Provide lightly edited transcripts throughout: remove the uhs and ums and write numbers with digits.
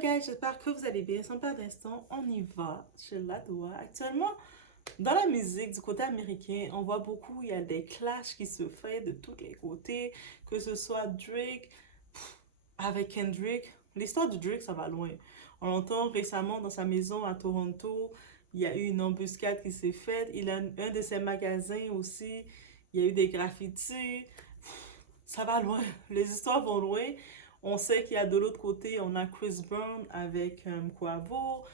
Hello guys, j'espère que vous allez bien. Sans perdre d'instant, on y va chez Ladoa. Actuellement, dans la musique du côté américain, on voit beaucoup, il y a des clashs qui se font de tous les côtés, que ce soit Drake avec Kendrick. L'histoire de Drake, ça va loin. On l'entend récemment dans sa maison à Toronto, il y a eu une embuscade qui s'est faite. Il a un de ses magasins aussi, il y a eu des graffitis. Ça va loin, les histoires vont loin. On sait qu'il y a de l'autre côté, on a Chris Brown avec Quavo.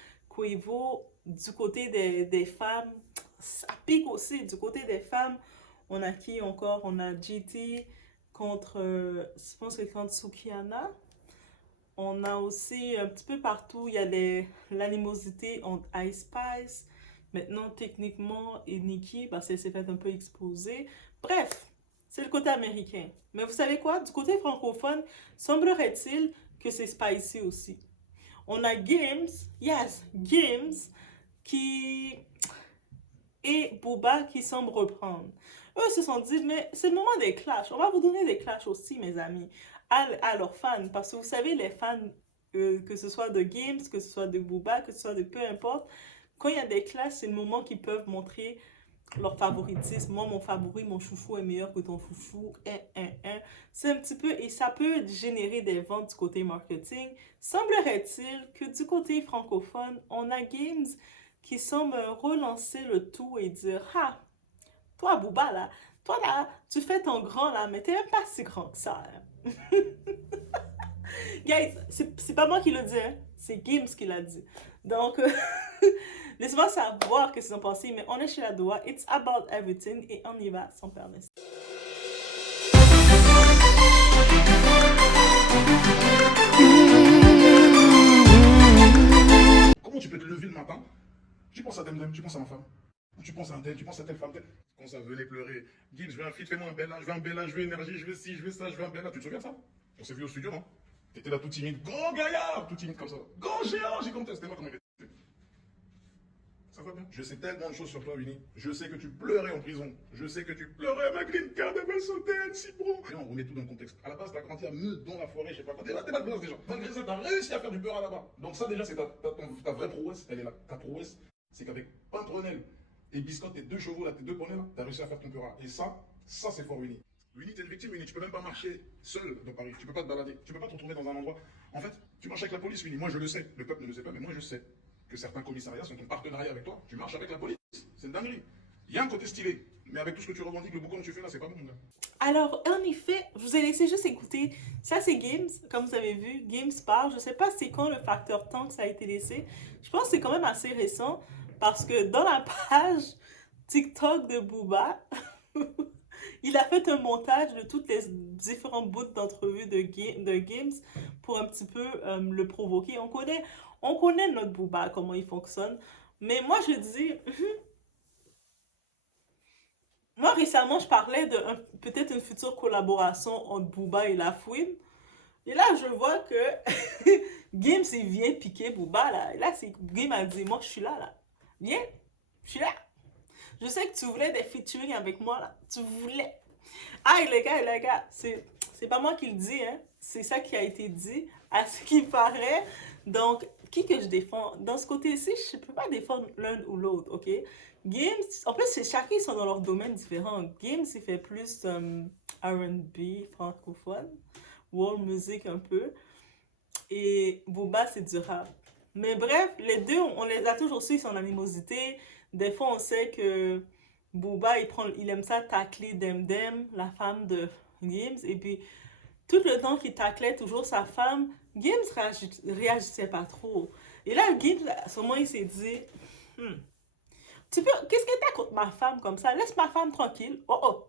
Du côté des femmes, ça pique aussi. Du côté des femmes, on a qui encore? On a GT contre, je pense que contre Sukiana. On a aussi un petit peu partout, il y a l'animosité entre Ice Spice. Maintenant, techniquement, et Nicki, parce qu'elle s'est fait un peu exposer. Bref, c'est le côté américain. Mais vous savez quoi? Du côté francophone, semblerait-il que c'est spicy aussi. On a Gims, yes, Gims, qui et Booba qui semblent reprendre. Eux se sont dit, mais c'est le moment des clashs. On va vous donner des clashs aussi, mes amis, à leurs fans. Parce que vous savez, les fans, que ce soit de Gims, que ce soit de Booba, que ce soit de peu importe, quand il y a des clashs, c'est le moment qu'ils peuvent montrer leur favoritisme. Moi, mon favori, mon chouchou est meilleur que ton chouchou. C'est un petit peu, et ça peut générer des ventes du côté marketing. Semblerait-il que du côté francophone, on a Games qui semble relancer le tout et dire, ah, toi, Booba, là, toi, là, tu fais ton grand, là, mais t'es même pas si grand que ça. Hein. Guys, c'est pas moi qui le dis, hein. C'est Gims qui l'a dit. Donc, laissez-moi savoir ce que vous en pensez, mais on est chez Ladoa. It's about everything et on y va sans perdre. Comment tu peux te lever le matin, tu penses à Demdem, tu penses à ma femme, ou tu penses à un tel, tu penses à telle femme, telle. Quand ça venait pleurer, Guy, je veux un feat, fais-moi un bel âge, je veux un bel âge, je veux énergie, je veux ci, je veux ça, je veux un bel âge. Tu te souviens de ça? On s'est vu au studio, non? T'étais là tout timide, grand gaillard, tout timide comme ça. Grand géant, j'ai compté, c'était moi comment il était. Ça va bien? Je sais tellement de choses sur toi, Winnie. Je sais que tu pleurais en prison. Je sais que tu pleurais, ma green card, elle va sauter, elle si bro. Et on remet tout dans le contexte. À la base, t'as grandi à Meudon, dans la forêt, je sais pas quoi. T'es mal de base déjà. Malgré ça, t'as réussi à faire du beurre là-bas. Donc ça, déjà, c'est ta vraie prouesse, elle est là. Ta prouesse, c'est qu'avec Pimprenel et Biscotte, tes deux chevaux là, tes deux poneys là, t'as réussi à faire ton beurre. Et ça c'est fort, Winnie. Winnie, t'es une victime, Winnie. Tu peux même pas marcher seul dans Paris. Tu peux pas te balader. Tu peux pas te retrouver dans un endroit. En fait, tu marches avec la police, Winnie. Moi, je le sais. Le peuple ne le sait pas, mais moi, je sais que certains commissariats sont en partenariat avec toi. Tu marches avec la police. C'est une dinguerie. Il y a un côté stylé. Mais avec tout ce que tu revendiques, le boucan que tu fais là, c'est pas bon, mon gars. Alors, en effet, je vous ai laissé juste écouter. Ça, c'est Games, comme vous avez vu. Games parle. Je sais pas c'est quand le facteur temps que ça a été laissé. Je pense que c'est quand même assez récent parce que dans la page TikTok de Booba, il a fait un montage de toutes les différents bouts d'entrevues de Games pour un petit peu le provoquer. On connaît notre Booba, comment il fonctionne. Mais moi, je dis, moi récemment, je parlais de peut-être une future collaboration entre Booba et La Fouine. Et là, je vois que Gims, il vient piquer Booba, là. Et là, Gims a dit, moi, je suis là, là. Viens, je suis là. Je sais que tu voulais des featuring avec moi, là. Tu voulais. Ah, les gars, c'est pas moi qui le dis, hein. C'est ça qui a été dit, à ce qui paraît. Donc, qui que je défends? Dans ce côté-ci, je peux pas défendre l'un ou l'autre, ok? Gims, en plus, chacun, ils sont dans leur domaine différent. Gims, il fait plus R&B francophone, world music un peu. Et Booba, c'est du rap. Mais bref, les deux, on les a toujours su, son animosité. Des fois, on sait que Booba, il aime ça tacler Demdem, la femme de Gims. Et puis, tout le temps qu'il taclait toujours sa femme, Gims réagissait pas trop. Et là, Gims, à ce moment, il s'est dit, hmm, qu'est-ce que t'as contre ma femme comme ça? Laisse ma femme tranquille. Oh oh,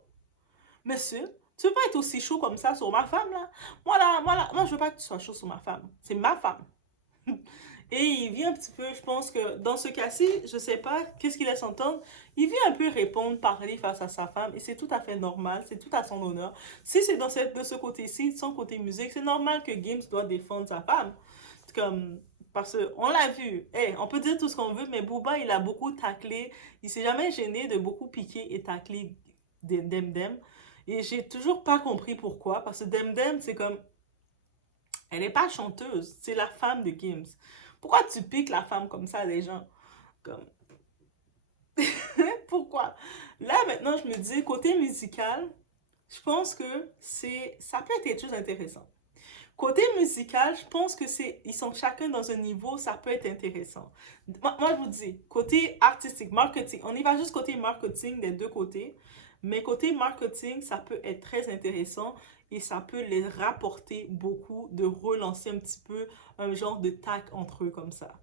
monsieur, tu veux pas être aussi chaud comme ça sur ma femme, là? Moi, je veux pas que tu sois chaud sur ma femme. C'est ma femme. Et il vient un petit peu, je pense que dans ce cas-ci, je sais pas qu'est-ce qu'il laisse entendre, il vient un peu répondre, parler face à sa femme, et c'est tout à fait normal, c'est tout à son honneur. Si c'est de ce côté-ci, son côté musique, c'est normal que Gims doit défendre sa femme. Comme, parce qu'on l'a vu, hey, on peut dire tout ce qu'on veut, mais Booba, il a beaucoup taclé, il s'est jamais gêné de beaucoup piquer et tacler Demdem. Et j'ai toujours pas compris pourquoi, parce que Demdem, c'est comme, Elle n'est pas chanteuse, c'est la femme de Gims. Pourquoi tu piques la femme comme ça des gens? Comme... Pourquoi? Là, maintenant, je me dis, côté musical, je pense que ça peut être quelque chose d'intéressant. Côté musical, je pense que ils sont chacun dans un niveau, ça peut être intéressant. Moi, je vous dis, côté artistique, marketing, on y va juste côté marketing des deux côtés, mais côté marketing, ça peut être très intéressant et ça peut les rapporter beaucoup de relancer un petit peu un genre de tac entre eux comme ça.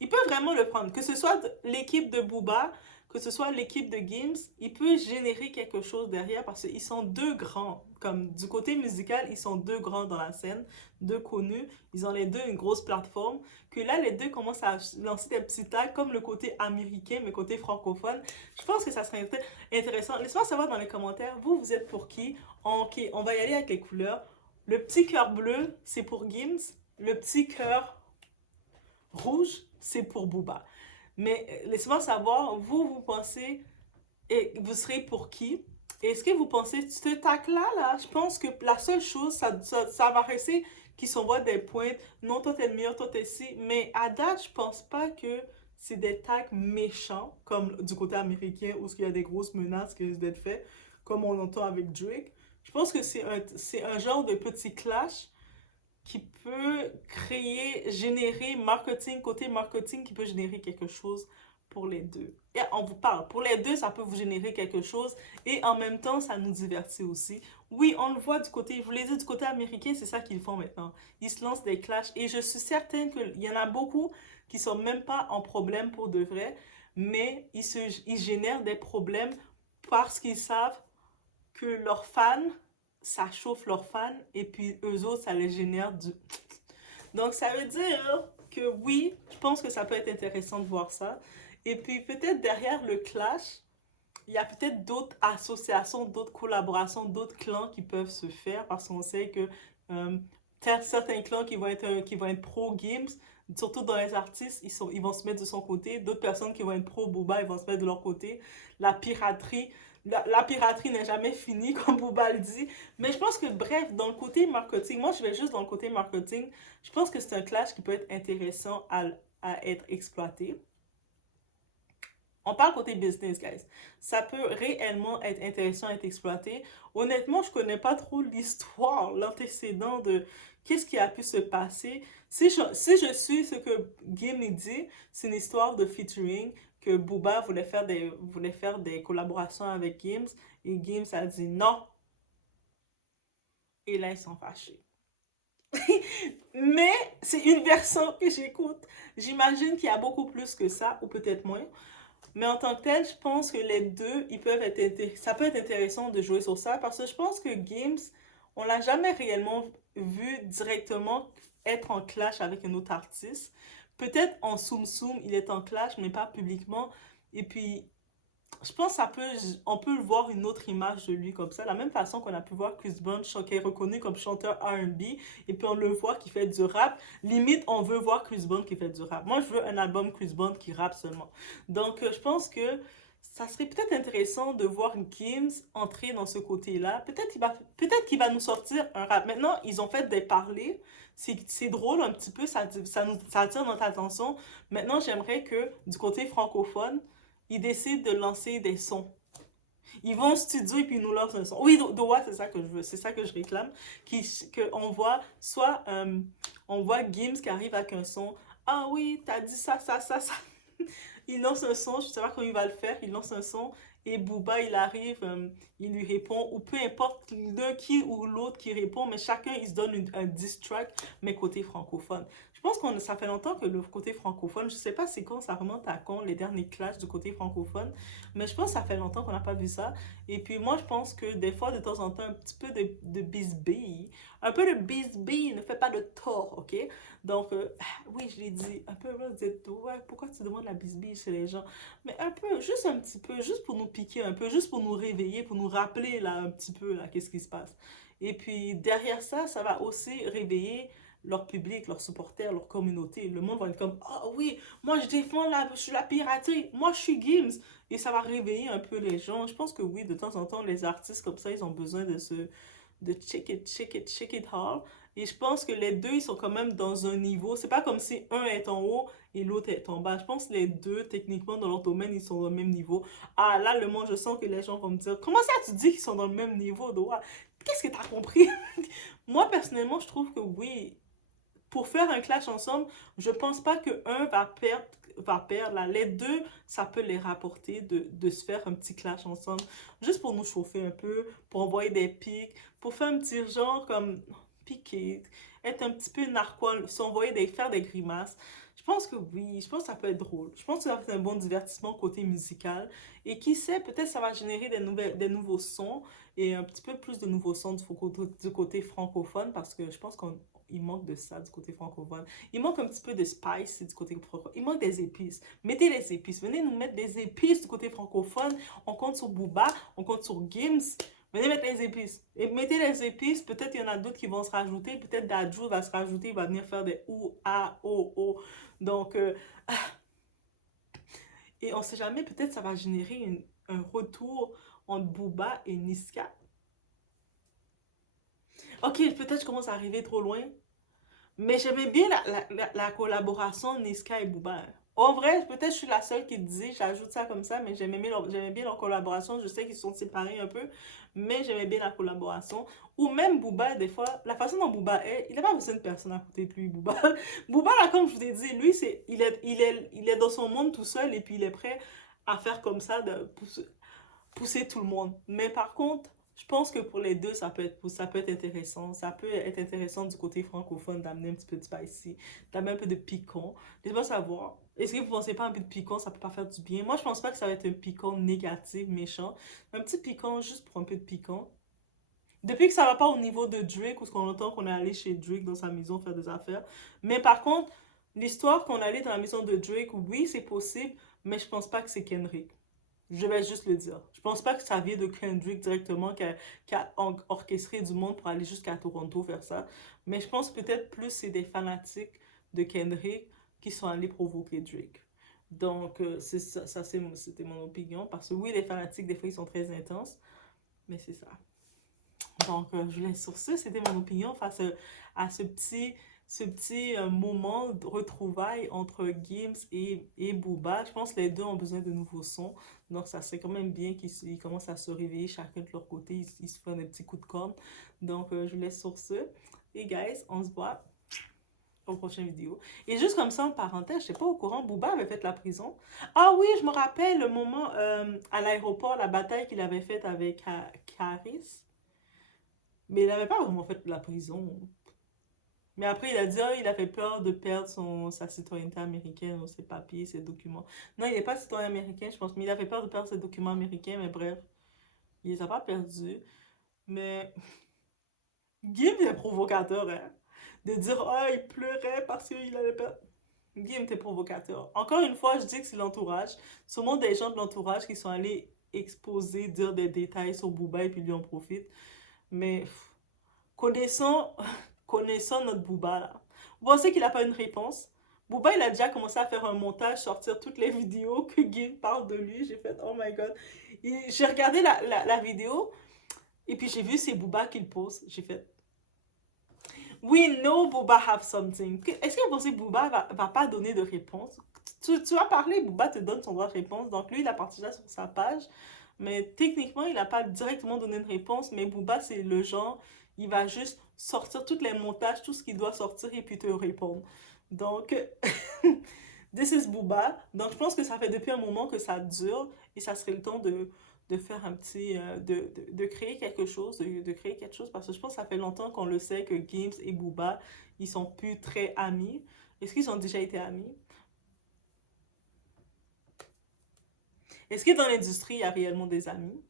Ils peuvent vraiment le prendre, que ce soit l'équipe de Booba, que ce soit l'équipe de Gims, il peut générer quelque chose derrière parce qu'ils sont deux grands. Comme du côté musical, ils sont deux grands dans la scène, deux connus. Ils ont les deux une grosse plateforme. Que là, les deux commencent à lancer des petits tags comme le côté américain, mais côté francophone. Je pense que ça serait intéressant. Laissez-moi savoir dans les commentaires, vous êtes pour qui? Ok, on va y aller avec les couleurs. Le petit cœur bleu, c'est pour Gims. Le petit cœur rouge, c'est pour Booba. Mais laissez-moi savoir, vous pensez, et vous serez pour qui? Est-ce que vous pensez, ce tac-là, je pense que la seule chose, ça va rester qu'ils s'envoient des pointes. Non, toi t'es le meilleur, toi t'es ci. Mais à date, je pense pas que c'est des tags méchants, comme du côté américain, où il y a des grosses menaces qui risquent d'être faites, comme on entend avec Drake. Je pense que c'est un genre de petit clash qui peut générer côté marketing, qui peut générer quelque chose pour les deux. Et on vous parle, pour les deux, ça peut vous générer quelque chose et en même temps, ça nous divertit aussi. Oui, on le voit du côté, je vous l'ai dit, du côté américain, c'est ça qu'ils font maintenant. Ils se lancent des clashs et je suis certaine qu'il y en a beaucoup qui sont même pas en problème pour de vrai, mais ils génèrent des problèmes parce qu'ils savent que leurs fans ça chauffe leurs fans et puis eux autres, ça les génère du... Donc, ça veut dire que oui, je pense que ça peut être intéressant de voir ça. Et puis, peut-être derrière le clash, il y a peut-être d'autres associations, d'autres collaborations, d'autres clans qui peuvent se faire parce qu'on sait que certains clans qui vont être pro-Gims, surtout dans les artistes, ils vont se mettre de son côté. D'autres personnes qui vont être pro-Booba, ils vont se mettre de leur côté. La piraterie, la piraterie n'est jamais finie, comme Booba le dit. Mais je pense que, bref, dans le côté marketing, moi je vais juste dans le côté marketing, je pense que c'est un clash qui peut être intéressant à être exploité. On parle côté business, guys. Ça peut réellement être intéressant à être exploité. Honnêtement, je connais pas trop l'histoire, l'antécédent de qu'est-ce qui a pu se passer. Si je suis ce que Gims dit, c'est une histoire de featuring, que Booba voulait faire des collaborations avec Gims, et Gims a dit non. Et là, ils sont fâchés. Mais c'est une version que j'écoute. J'imagine qu'il y a beaucoup plus que ça, ou peut-être moins. Mais en tant que tel, je pense que les deux, ça peut être intéressant de jouer sur ça parce que je pense que Gims, on l'a jamais réellement vu directement être en clash avec un autre artiste. Peut-être en soum-soum, il est en clash, mais pas publiquement. Et puis, je pense on peut le voir une autre image de lui comme ça, la même façon qu'on a pu voir Chris Brown qui est reconnu comme chanteur R&B et puis on le voit qui fait du rap. Limite, on veut voir Chris Brown qui fait du rap. Moi, je veux un album Chris Brown qui rappe seulement. Donc, je pense que ça serait peut-être intéressant de voir Gims entrer dans ce côté-là. Peut-être qu'il va nous sortir un rap. Maintenant, ils ont fait des parlers. C'est drôle un petit peu, ça attire notre attention. Maintenant, j'aimerais que du côté francophone, ils décident de lancer des sons. Ils vont au studio et puis ils nous lancent un son. Oui, Doha, c'est ça que je veux, c'est ça que je réclame. On voit, on voit Gims qui arrive avec un son. Ah oui, t'as dit ça. Il lance un son, je sais pas comment il va le faire, il lance un son et Booba il arrive, il lui répond, ou peu importe l'un qui ou l'autre qui répond, mais chacun il se donne un diss track, mais côté francophone. Je pense que ça fait longtemps que le côté francophone, je sais pas c'est quand, ça remonte à quand, les derniers clashs du côté francophone, mais je pense que ça fait longtemps qu'on n'a pas vu ça. Et puis moi je pense que des fois, de temps en temps, un petit peu de bisbille, un peu de bisbille ne fait pas de tort, ok? Donc, oui, je l'ai dit, un peu, là, vous dites, ouais, pourquoi tu demandes la bisbille chez les gens? Mais un peu, juste un petit peu, juste pour nous piquer un peu, juste pour nous réveiller, pour nous rappeler, là, un petit peu, là, qu'est-ce qui se passe. Et puis, derrière ça, ça va aussi réveiller leur public, leurs supporters, leur communauté. Le monde va être comme, ah oh, oui, moi je défends je suis la piraterie, moi je suis Gims. Et ça va réveiller un peu les gens. Je pense que oui, de temps en temps, les artistes comme ça, ils ont besoin de check it hard. Et je pense que les deux, ils sont quand même dans un niveau. C'est pas comme si un est en haut et l'autre est en bas. Je pense que les deux, techniquement, dans leur domaine, ils sont au même niveau. Ah, là, le monde, je sens que les gens vont me dire, comment ça tu dis qu'ils sont dans le même niveau, Doha? Qu'est-ce que t'as compris? Moi, personnellement, je trouve que oui, pour faire un clash ensemble, je pense pas que un va perdre là. Les deux, ça peut les rapporter de se faire un petit clash ensemble, juste pour nous chauffer un peu, pour envoyer des pics, pour faire un petit genre comme piquer, être un petit peu narquois, s'envoyer faire des grimaces. Je pense que oui, je pense que ça peut être drôle. Je pense que ça va être un bon divertissement côté musical. Et qui sait, peut-être ça va générer des nouveaux sons et un petit peu plus de nouveaux sons du côté francophone parce que je pense qu'il manque de ça du côté francophone. Il manque un petit peu de spice du côté francophone. Il manque des épices. Mettez les épices. Venez nous mettre des épices du côté francophone. On compte sur Booba, on compte sur Gims. Venez mettre les épices. Et mettez les épices. Peut-être il y en a d'autres qui vont se rajouter. Peut-être Dadju va se rajouter. Il va venir faire des ou, a, o, o. Donc, et on sait jamais. Peut-être ça va générer un retour entre Booba et Niska. Ok, peut-être je commence à arriver trop loin. Mais j'aimais bien la collaboration Niska et Booba. En vrai, peut-être je suis la seule qui disait, j'ajoute ça comme ça, mais j'aimais bien leur collaboration. Je sais qu'ils sont séparés un peu, mais j'aimais bien la collaboration. Ou même Booba, des fois, la façon dont Booba est, il n'a pas besoin de personne à côté de lui, Booba. Booba, là, comme je vous ai dit, lui, il est dans son monde tout seul et puis il est prêt à faire comme ça, de pousser tout le monde. Mais par contre, je pense que pour les deux, ça peut être intéressant. Ça peut être intéressant du côté francophone d'amener un petit peu de spicy, d'amener un peu de piquant. Laissez-moi savoir. Est-ce que vous pensez pas un peu de piquant, ça peut pas faire du bien? Moi, je pense pas que ça va être un piquant négatif, méchant. Un petit piquant juste pour un peu de piquant. Depuis que ça va pas au niveau de Drake, où ce qu'on entend qu'on est allé chez Drake dans sa maison faire des affaires. Mais par contre, l'histoire qu'on allait dans la maison de Drake, oui, c'est possible, mais je pense pas que c'est Kendrick. Je vais juste le dire. Je pense pas que ça vient de Kendrick directement qui a orchestré du monde pour aller jusqu'à Toronto faire ça. Mais je pense peut-être plus c'est des fanatiques de Kendrick qui sont allés provoquer Drake. Donc, c'est c'était mon opinion. Parce que oui, les fanatiques, des fois, ils sont très intenses. Mais c'est ça. Donc, je laisse sur ce. C'était mon opinion face à ce petit moment de retrouvailles entre Gims et Booba. Je pense que les deux ont besoin de nouveaux sons. Donc, ça serait quand même bien qu'ils commencent à se réveiller chacun de leur côté. Ils se font des petits coups de com'. Donc, je laisse sur ce. Et guys, on se voit aux prochaines vidéos. Et juste comme ça, en parenthèse, je sais pas au courant, Booba avait fait la prison. Ah oui, je me rappelle le moment à l'aéroport, la bataille qu'il avait faite avec Caris. Mais il n'avait pas vraiment fait de la prison. Mais après, il a dit, oh, il a fait peur de perdre sa citoyenneté américaine, ou ses papiers, ses documents. Non, il n'est pas citoyen américain, je pense, mais il a fait peur de perdre ses documents américains, mais bref, il les a pas perdus. Mais Guillaume est provocateur, hein. De dire, oh, il pleurait parce qu'il allait perdre. Guillaume était provocateur. Encore une fois, je dis que c'est l'entourage. Sûrement des gens de l'entourage qui sont allés exposer, dire des détails sur Booba et puis lui en profitent. Mais connaissant, connaissant notre Booba là, vous pensez qu'il n'a pas une réponse? Booba, il a déjà commencé à faire un montage, sortir toutes les vidéos que Guy parle de lui. J'ai fait, oh my god. J'ai regardé la vidéo et puis j'ai vu c'est Booba qui le pose. J'ai fait, we know Booba have something. Est-ce que vous pensez que Booba va pas donner de réponse? Tu as parlé, Booba te donne son droit de réponse. Donc lui, il a partagé ça sur sa page. Mais techniquement, il n'a pas directement donné de réponse. Mais Booba, c'est le genre, il va juste sortir tous les montages, tout ce qu'il doit sortir et puis te répondre. Donc, this is Booba. Donc, je pense que ça fait depuis un moment que ça dure et ça serait le temps de faire un petit. De créer quelque chose, de créer quelque chose parce que je pense que ça fait longtemps qu'on le sait que Gims et Booba, ils sont plus très amis. Est-ce qu'ils ont déjà été amis? Est-ce que dans l'industrie, il y a réellement des amis?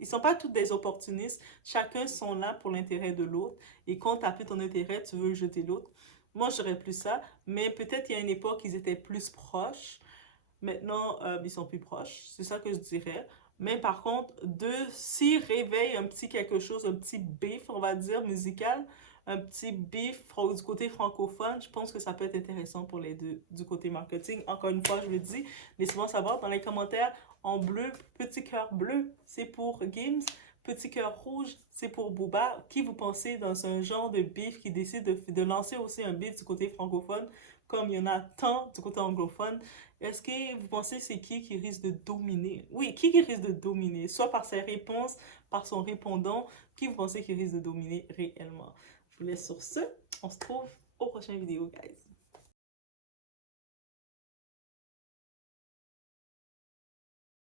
Ils sont pas tous des opportunistes. Chacun sont là pour l'intérêt de l'autre. Et quand tu as plus ton intérêt, tu veux jeter l'autre. Moi, j'aurais plus ça. Mais peut-être il y a une époque, ils étaient plus proches. Maintenant, ils sont plus proches. C'est ça que je dirais. Mais par contre, s'ils réveillent un petit quelque chose, un petit beef, on va dire, musical, un petit beef du côté francophone, je pense que ça peut être intéressant pour les deux, du côté marketing. Encore une fois, je le dis, laissez-moi savoir dans les commentaires en bleu, petit cœur bleu, c'est pour Gims, petit cœur rouge, c'est pour Booba. Qui vous pensez dans un genre de beef qui décide de lancer aussi un beef du côté francophone, comme il y en a tant du côté anglophone? Est-ce que vous pensez c'est qui risque de dominer? Oui, qui risque de dominer? Soit par ses réponses, par son répondant. Qui vous pensez qui risque de dominer réellement? Je vous laisse sur ce. On se trouve au prochain vidéo, guys.